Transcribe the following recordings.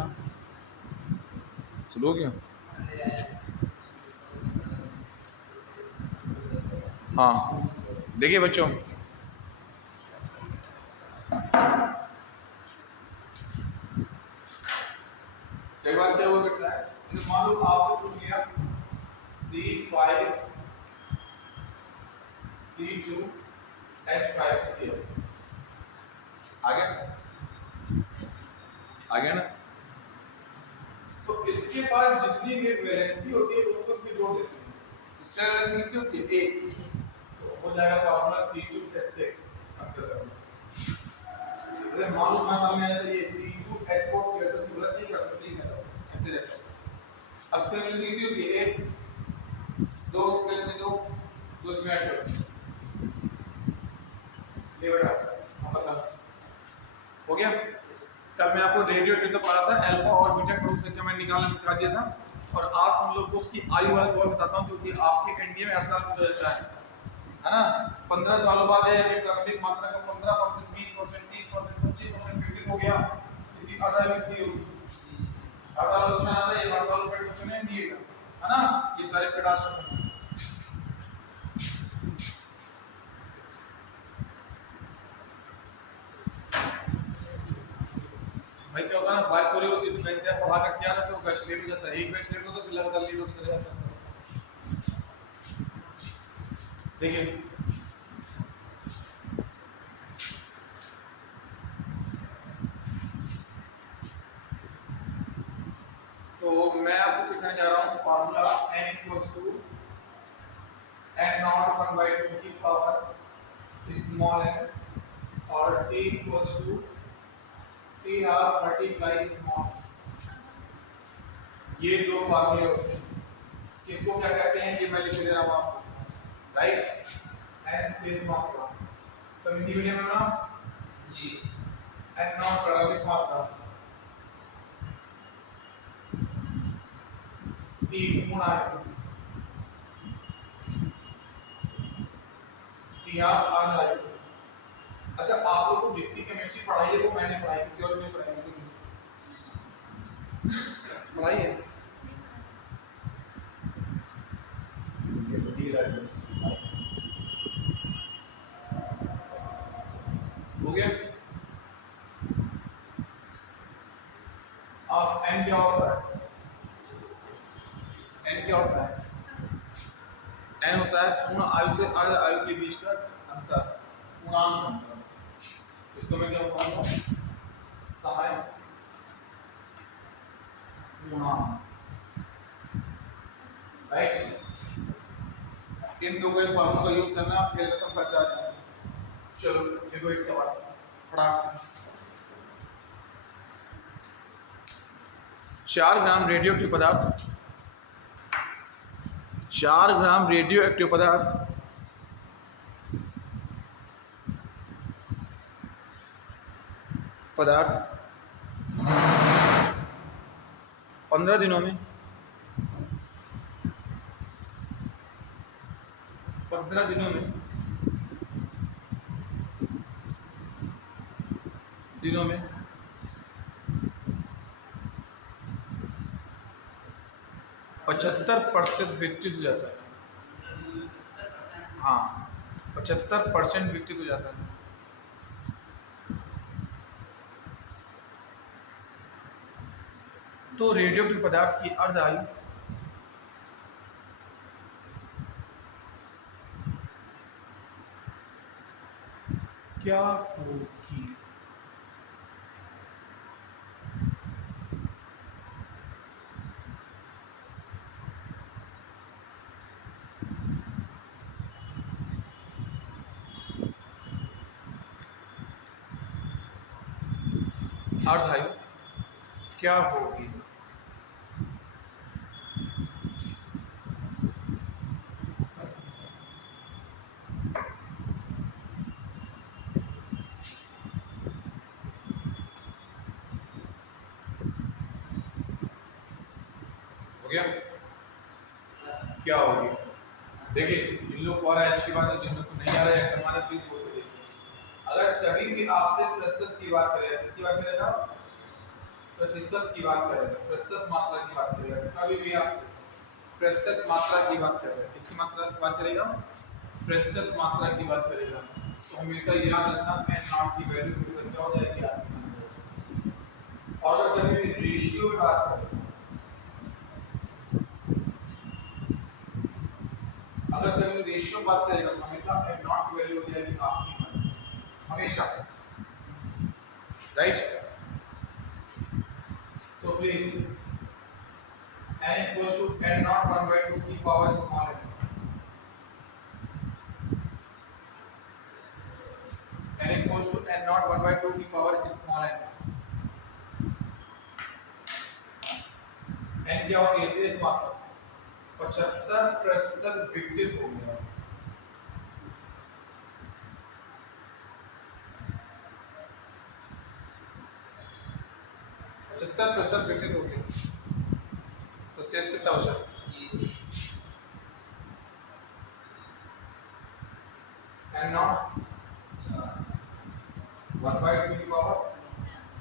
ना, स्लो हो गया। हाँ देखिए बच्चों, कई बार क्या हुआ करता है, जैसे मान लो आपको पूछ लिया C5 C2 H5Cl, आ गया, आ गया ना। तो इसके पास जितनी भी वैलेंसी होती है उसको इसमें जोड़ देते हैं, इससे वैलेंसी कितनी होती है, 1, तो हो जाएगा फार्मूला C2H6। जैसे मान लो मैं ये C2H4Cl की जरूरत नहीं करता, ठीक है, ऐसे रहता है। अब से वैलेंसी कितनी होती है, 1, 2 पहले से 2, तो इसमें ऐड करो, ये बेटा अब बता हो गया। कल मैं आपको रेडियो एक्टिव तो पढ़ा था, अल्फा और बीटा क्रोम संख्या मैंने निकालना सिखा दिया था, और आज हम लोग को उसकी आयु वाला सवाल बताता हूँ, जो कि आपके एनडीए में हर साल पूछा जाता है ना। 15 सालों बाद है प्रारंभिक मात्रा का 15%, 20%, 30%, 25% क्रिटिक हो गया, इसकी आधा कितनी होगी, हर साल क्वेश्चन आता है, हर साल का क्वेश्चन है एनडीए का, है ना। ये सारे प्रकाश करते हैं। भाई क्या होता है ना, बारिश हो रही होती है तो बैठ पढ़ा करके आ रहा तो बैच लेट हो जाता है, एक बैच लेट होता है फिर लगातार लेट होता रहता है। देखिए तो मैं आपको सिखाने जा रहा हूँ फार्मूला n = n नॉट 1/2 की पावर स्मॉल n और t = t half multiply small. ये दो फार्मूले होते हैं, किसको क्या कहते हैं ये मैं लिख दे रहा हूँ आपको, राइट। n शेष मात्रा, समिति मीडियम में ना जी, n नॉट प्रारंभिक मात्रा, t गुणा t हाफ आधा। अच्छा आप लोगों को जितनी केमिस्ट्री पढ़ाई है वो मैंने पढ़ाई, किसी और ने पढ़ाई नहीं पढ़ाई है। हो गया। अब n क्या होता है, n क्या होता है, n होता है पूर्ण आयु से अर्ध आयु के बीच का अंतर, पूर्णांक अंतर। इसको मैं क्या बताऊंगा, समय पूर्णांक, राइट। इन दो के फॉर्मूला का यूज करना, फिर खत्म कर जाएगा। चलो देखो एक सवाल फटाक से, 4 ग्राम रेडियो एक्टिव पदार्थ, 4 ग्राम रेडियो एक्टिव पदार्थ पदार्थ 15 दिनों में 15 दिनों में 75% विकसित हो जाता है। हाँ 75% विकसित हो जाता है। तो रेडियोएक्टिव पदार्थ की अर्ध आयु क्या होगी, अर्ध आयु क्या होगी। हो गया, क्या होगी। देखिए जिन लोग को आ रहा है अच्छी बात है, जिन लोग को नहीं आ रहा है हमारा प्लीज बोल के देखिए। अगर कभी भी आपसे प्रतिशत की बात करें, किसकी बात करेगा, प्रतिशत की बात करेगा, प्रतिशत मात्रा की बात करेगा। कभी भी आप प्रतिशत मात्रा की बात करेगा, किसकी मात्रा की बात करेगा? प्रतिशत मात्रा की बात करेगा। तो हमेशा याद रखना n नॉट की वैल्यू क्या हो जाएगी आपकी। और अगर कभी रेशियो में बात करें, अगर कभी रेशियो बात करेगा तो हमेशा n नॉट की वैल्यू हो जाएगी आपकी, हमेशा, right. So please n equals to n naught 1 by 2 की power small n, n equals to n naught 1 by 2 की पावर स्मॉल n। n क्या होगा? शेष मात्रा 75% विकटित हो गया, 75% विकटित हो गया, तो शेष कितना बचा? n naught 1 by 2 की पावर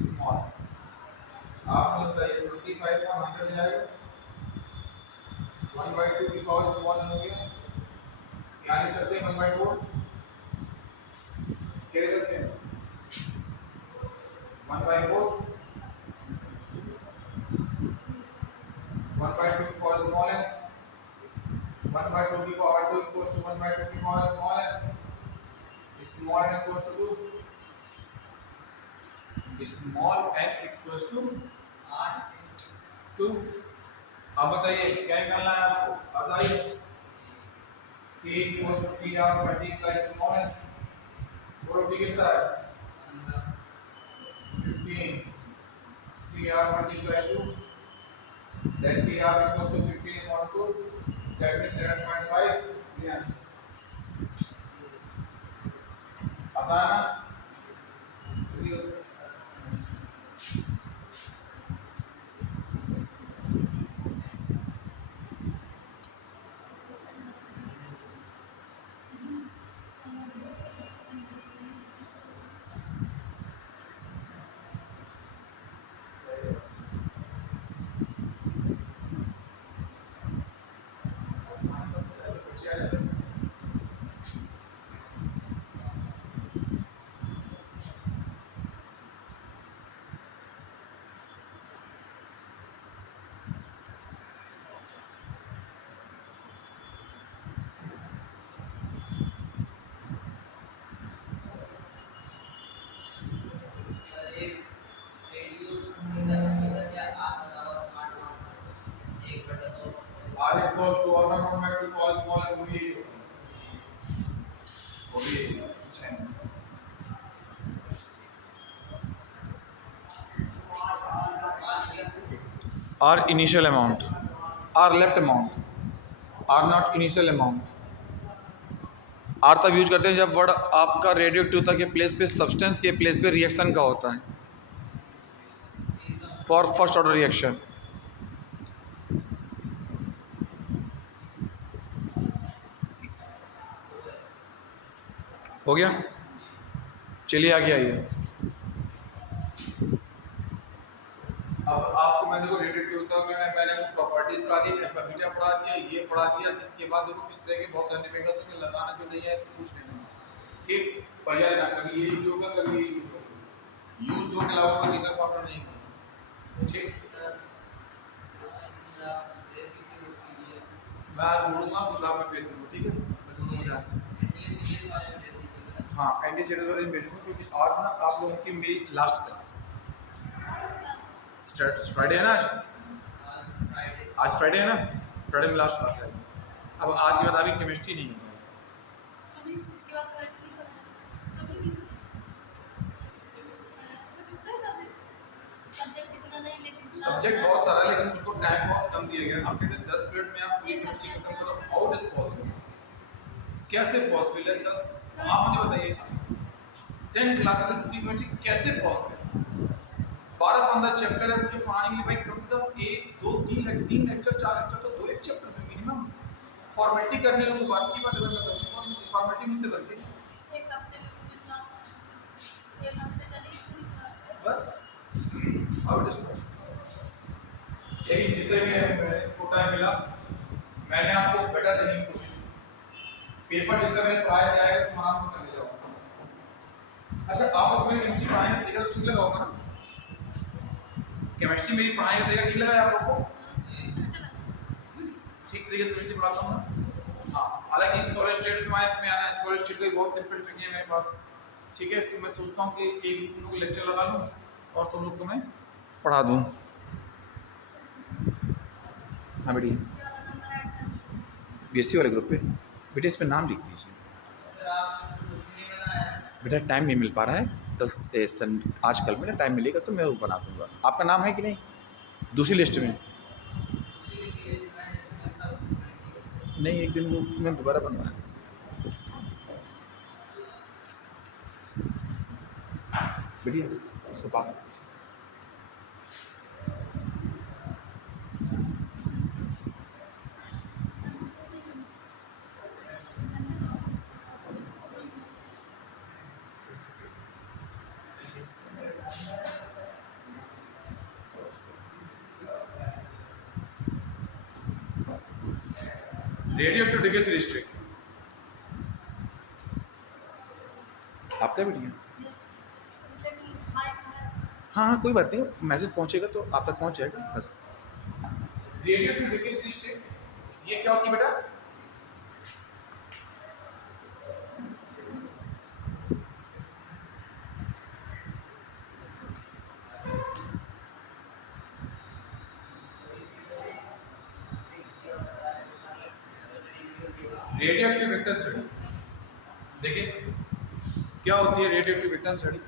स्मॉल। आपने बताइए 25 का 100 जाएगा, 1 by 2 की पावर स्मॉल हो गया, यहाँ लिख सकते हैं 1 by 4, क्या लिख सकते हैं 1 by 4, 1 by 2 की पावर स्मॉल है, 1 by 2 की पावर 2 equals to 1 by 2 की पावर स्मॉल है, small n equals to 2, small n equals to 2। अब बताइए क्या निकालना है आपको, बताइए k equals to p r multiply small n, और p कितना है 15, p r multiply 2, then p r equals to 15 upon 2, that means 7.5। yes, आसान है। r equals to 1 by 2 cos small n, वो भी r initial amount, r left amount, r not initial amount। r तब use करते हैं जब word आपका रेडियोएक्टिवता के प्लेस पे, सब्सटेंस के प्लेस पे रिएक्शन का होता है, फॉर फर्स्ट ऑर्डर रिएक्शन। हो गया, चलिए आगे आइए। अब आपको मैं देखो रेडियोएक्टिवता में मैंने कुछ प्रॉपर्टीज पढ़ा दी, अल्फा बीटा पढ़ा दिया, ये पढ़ा दिया। इसके बाद देखो किस तरह के बहुत सारे निबेगा तुम्हें लगाना जो नहीं है तो पूछ लेना, ठीक। पर्याय ना कभी ये यूज होगा, कभी ये यूज होगा, यूज दो के अलावा कोई रीजन फॉर्मूला नहीं है, ठीक। मैं जोड़ूंगा गुलाब में भेज दूंगा, ठीक है, मैं जोड़ूंगा ध्यान से। हाँ एंटी शेडर वाले भेजूंगा, क्योंकि आज ना आप लोगों की मेरी लास्ट क्लास फ्राइडे है ना, आज फ्राइडे है ना, फ्राइडे में लास्ट क्लास है। अब आज के बाद अभी केमिस्ट्री नहीं है, सब्जेक्ट बहुत सारा है लेकिन मुझको टाइम बहुत कम दिया गया। आप कहते हैं 10 मिनट में आप पूरी केमिस्ट्री खत्म कर दो, हाउ इट इज पॉसिबल, कैसे पॉसिबल है? 10 आप मुझे बताइए 10 क्लासेस तक पूरी केमिस्ट्री कैसे पॉसिबल है? 12-15 चैप्टर है मुझे पढ़ाने के लिए भाई, कम से कम 1 2 3 लेक्चर 4 लेक्चर तो 2 एक चैप्टर में मिनिमम। फॉर्मेलिटी करनी हो तो बात की बात, अगर मैं करूंगा फॉर्मेलिटी मुझसे बनती है एक हफ्ते में कितना, एक हफ्ते का नहीं पूरी क्लास बस। अब लेकिन जितने भी मैंने को टाइम मिला मैंने आपको बेटर देने की कोशिश की। पेपर जितना मेरे क्लास से आएगा तुम आराम से कर ले जाओ। अच्छा आप लोग मेरी केमिस्ट्री पढ़ाने का तरीका तो ठीक लगा होगा ना? केमिस्ट्री मेरी पढ़ाने का तरीका ठीक लगा आप लोग को? ठीक तरीके से केमिस्ट्री पढ़ाता हूँ ना? हाँ, हालांकि सॉलिड स्टेट में इसमें आना है, सॉलिड स्टेट का बहुत सिंपल ट्रिक है मेरे पास। ठीक है, तो मैं सोचता हूँ कि एक तुम लोग लेक्चर लगा लूँ और तुम लोग को मैं पढ़ा दूँ। हाँ बेटी, बीएससी वाले ग्रुप पे बेटा इस पर नाम लिख दीजिए। बेटा टाइम नहीं मिल पा रहा है, कल आज कल में ना टाइम मिलेगा तो मैं वो बना दूंगा। आपका नाम है कि नहीं दूसरी लिस्ट में? नहीं, एक दिन वो मैं दोबारा बनवाया था। बढ़िया, इसको पास रखिए। रेडियो टू डिग्री डिस्ट्रिक्ट आपका बढ़िया। हाँ हाँ कोई बात नहीं, मैसेज पहुंचेगा तो आप तक पहुंच जाएगा बस। रेडियो टू डिग्री डिस्ट्रिक्ट ये क्या होती है बेटा? Radio active vector study. देखिए क्या होती है रेडियो एक्टिव वेक्टर स्टडी,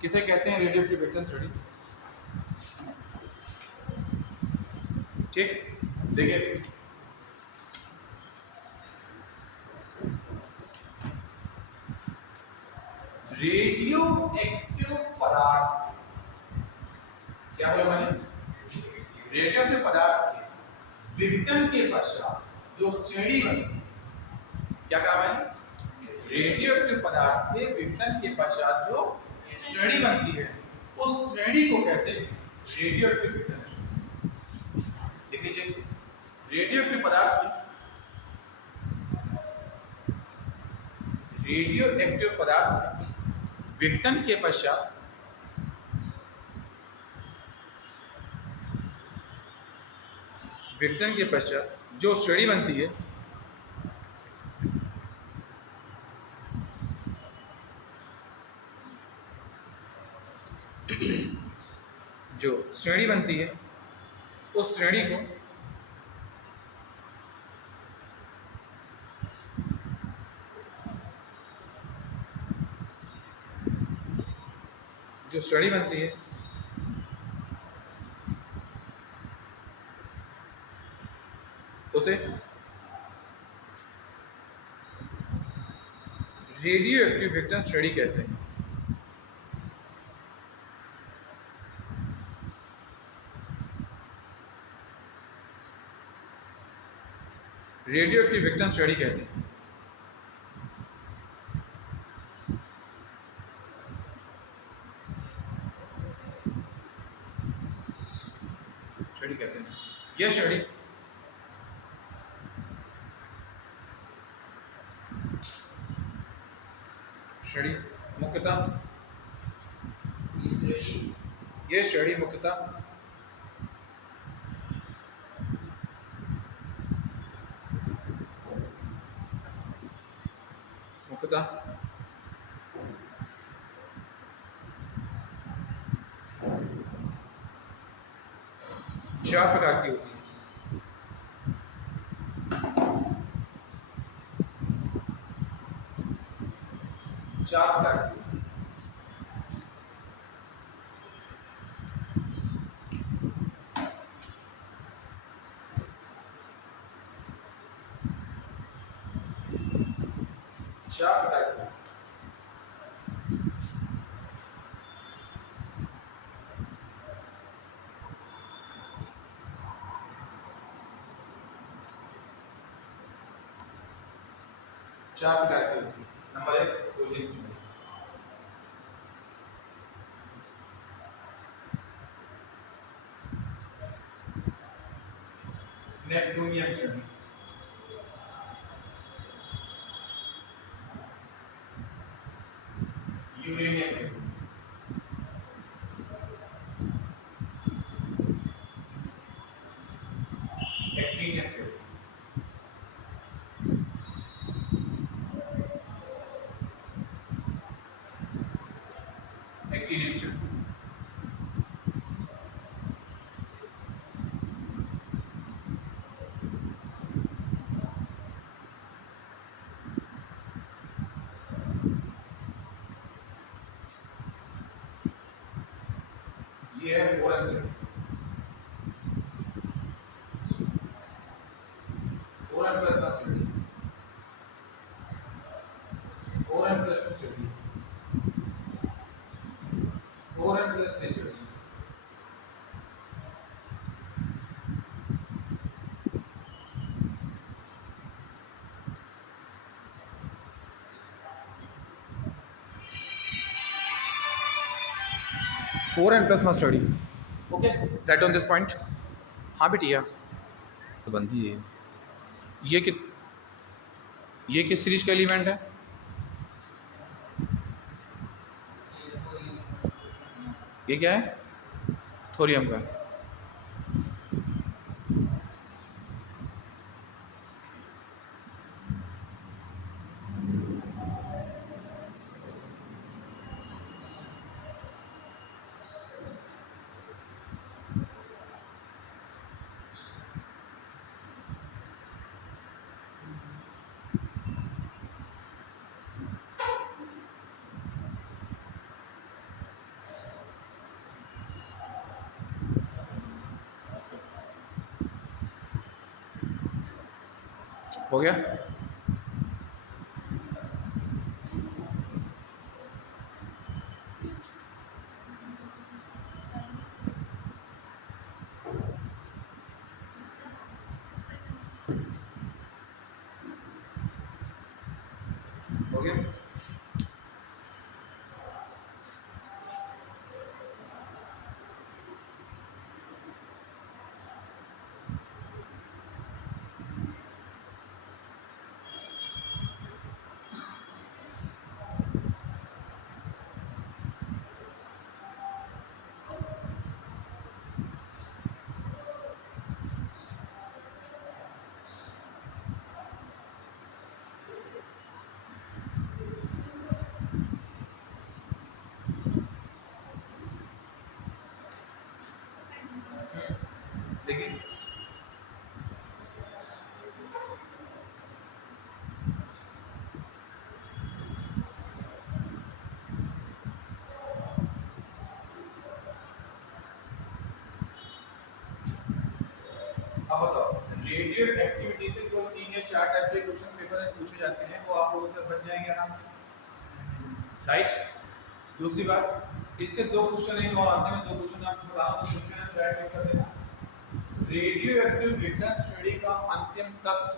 किसे कहते हैं रेडियो एक्टिव वेक्टर स्टडी? ठीक, देखिए रेडियो एक्टिव पदार्थ, क्या बोला मैंने? रेडियो एक्टिव पदार्थ के विघटन के पश्चात जो श्रेणी बनती है, क्या कहा मैंने? रेडियो एक्टिव पदार्थ के विघटन के पश्चात जो श्रेणी बनती है उस श्रेणी को कहते हैं रेडियो एक्टिव विघटन। देख लीजिए इसको, रेडियो एक्टिव पदार्थ रेडियो एक्टिव पदार्थ विघटन के पश्चात जो श्रेणी बनती है जो श्रेणी बनती है उस श्रेणी को जो श्रेणी बनती है उसे रेडियो एक्टिव विघटन श्रेणी कहते हैं। रेडियो एक्टिव विघटन श्रेणी कहते हैं। श्रेणी कहते हैं यह श्रेणी मुख्यतः यह श्रेणी मुख्यतः चार प्रकार की होती है। चार प्रकार की चार प्रकार की चार प्रकार की होती है। Number 1 sodium, neptunium study, uranium study, actinium study, actinium study. ये है 4M study, 4M plus study, 4M plus 2 study, 4M plus 3 study, 4M plus study. Okay, right on this point. हाँ बेटिया, बंदी है। ये कि ये किस सीरीज का एलिमेंट है? ये क्या है? थोरियम का। हो गया? हो गया? देखिए, अब बताओ, रेडियो एक्टिविटी से कोई 3 या 4 टाइप के क्वेश्चन पेपर में पूछे जाते हैं, वो आप लोगों से बन जाएंगे आराम से, राइट? दूसरी बात, इससे 2 क्वेश्चन एक और आते हैं, 2 क्वेश्चन आपको बता रहा हूं, क्वेश्चन राइट कर देना। रेडियो एक्टिव विगनेस स्टडी का अंतिम तत्व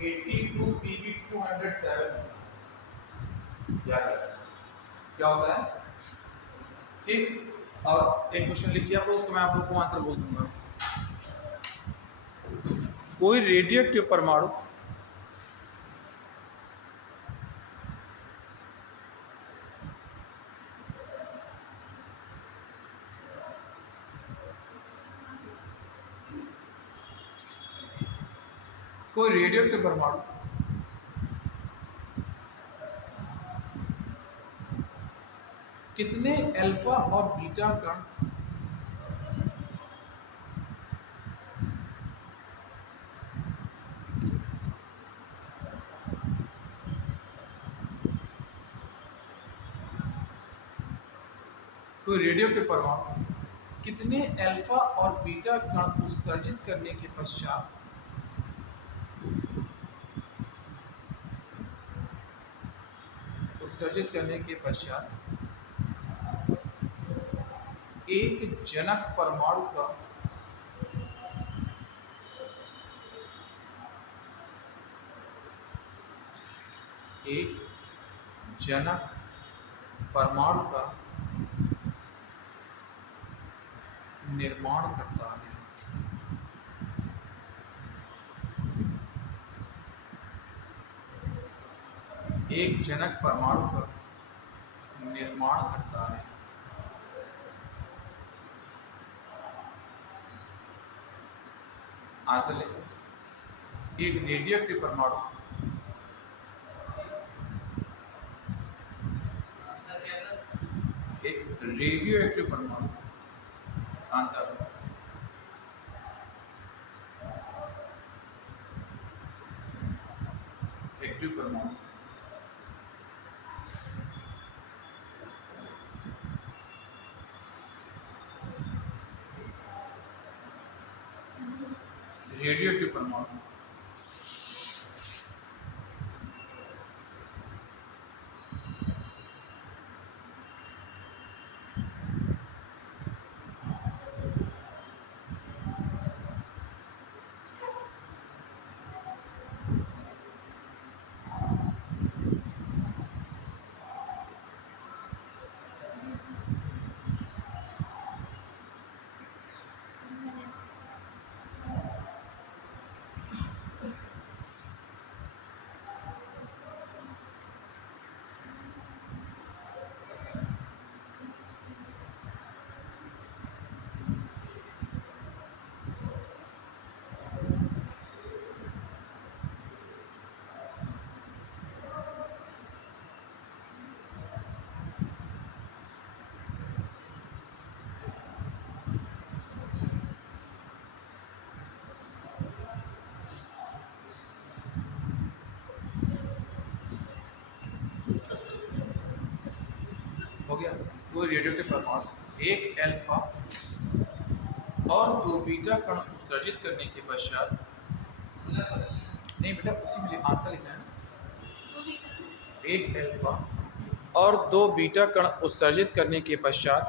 82 पीबी 207 याद रखना क्या होता है, ठीक? और एक क्वेश्चन लिखिए आप लोग, उसको मैं आप लोग को आंसर बोल दूंगा। कोई रेडियोएक्टिव परमाणु कितने अल्फा और बीटा कण कोई रेडियोएक्टिव परमाणु कितने अल्फा और बीटा कण उत्सर्जित करने के पश्चात एक जनक परमाणु का निर्माण करता है। एक जनक परमाणु का निर्माण करता है। आंसर लिखो। एक रेडियो एक्टिव परमाणु एक रेडियो एक्टिव परमाणु। आंसर एक्टिव परमाणु रेडियो एक्टिव परमाणु। हो गया। वो रेडियोएक्टिव परमाणु एक अल्फा और 2 बीटा कण उत्सर्जित करने के पश्चात, नहीं बेटा उसी में आंसर लिखना है। एक अल्फा और 2 बीटा कण उत्सर्जित करने के पश्चात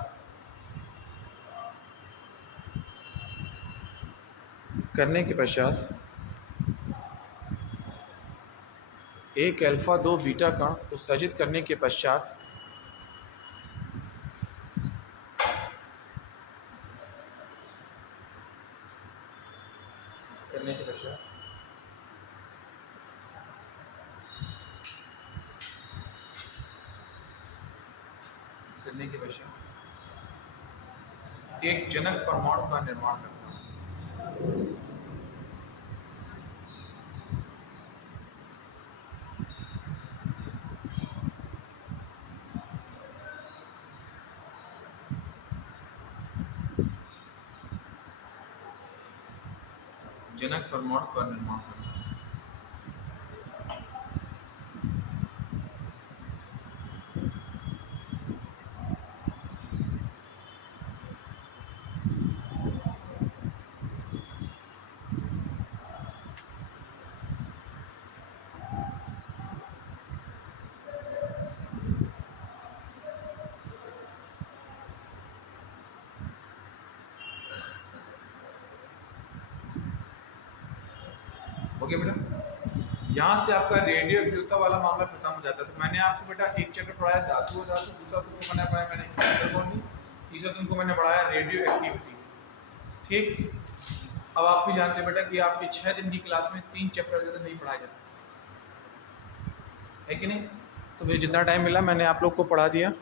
एक अल्फा 2 बीटा कण उत्सर्जित करने के पश्चात एक जनक परमाणु का निर्माण करता है। जनक परमाणु का निर्माण करता है। ओके बेटा, यहाँ से आपका रेडियो एक्टिवता वाला मामला खत्म हो जाता है। तो मैंने आपको बेटा एक चैप्टर पढ़ाया धातु और धातु, दूसरा तुमको मैंने पढ़ाया तीसरा तुमको मैंने पढ़ाया रेडियो एक्टिविटी। ठीक, अब आप भी जानते हैं बेटा कि आपके 6 दिन की क्लास में 3 चैप्टर ज़्यादा नहीं पढ़ाया जा सकता है कि नहीं। तो मुझे जितना टाइम मिला मैंने आप लोग को पढ़ा दिया।